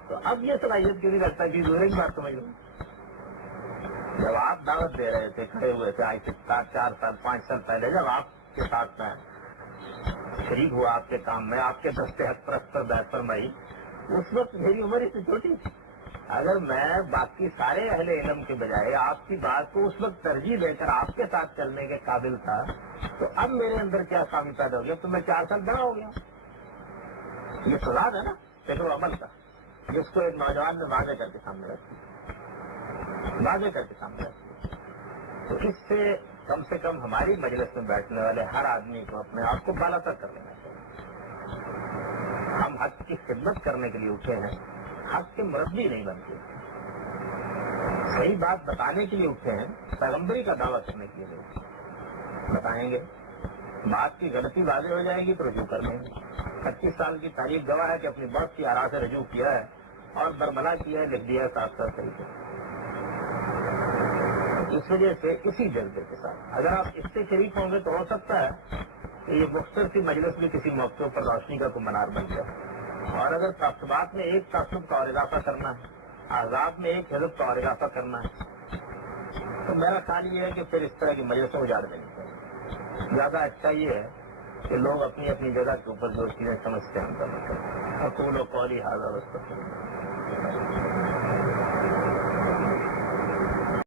تو اب یہ صلاحیت کیوں نہیں رکھتا کہ دوسرے کی بات سمجھ لوں؟ جب آپ دعوت دے رہے تھے، کھڑے ہوئے تھے، آج سے 4 سال 5 سال پہلے جب آپ کے ساتھ میں شریک ہوا آپ کے کام میں، آپ کے دستے حق پرست پر بیعت فرمائی، اس وقت میری عمر اس سے چھوٹی تھی۔ اگر میں باقی سارے اہل علم کے بجائے آپ کی بات کو اس وقت ترجیح دے کر آپ کے ساتھ چلنے کے قابل تھا تو اب میرے اندر کیا خامی پیدا ہو گیا؟ تو میں 4 سال بڑا ہو گیا۔ یہ سزا ہے نا فکر و عمل کا، جس کو ایک نوجوان نے واضح کر کے سامنے رکھی، واضح کر کے سامنے رکھی۔ تو اس سے کم ہماری مجلس میں بیٹھنے والے ہر آدمی کو اپنے آپ کو بالا تر کر لینا چاہیے۔ ہم حق کی خدمت کرنے کے لیے اٹھے ہیں، حق کے مربی نہیں بنتے، صحیح بات بتانے کے لیے اٹھے ہیں، پیغمبری کا دعویٰ کرنے کے لیے نہیں۔ بتائیں گے، بات کی غلطی واضح ہو جائے گی تو رجوع کر لیں گے۔ 25 سال کی تاریخ گواہ ہے کہ اپنی بات کی آراء سے رجوع کیا ہے اور برملا کیا ہے، لکھ دیا ہے صاف طریقے۔ اس وجہ سے اسی جذبے کے ساتھ اگر آپ اس سے شریک ہوں گے تو ہو سکتا ہے کہ یہ مختصر سی مجلس بھی کسی موقع پر روشنی کا کوئی منار بن جائے۔ اور اگر تعصبات میں ایک تعصب کا اور اضافہ کرنا ہے، احزاب میں ایک حزب کا اور اضافہ کرنا ہے، تو میرا خیال یہ ہے کہ پھر اس طرح کی مجلسوں کو اجاڑ دینی چاہیے۔ زیادہ اچھا یہ ہے کہ لوگ اپنی اپنی جگہ کے اوپر جو چیزیں سمجھتے ہیں ان کا مطلب اقول و قولی ھذا واستغفر اللہ۔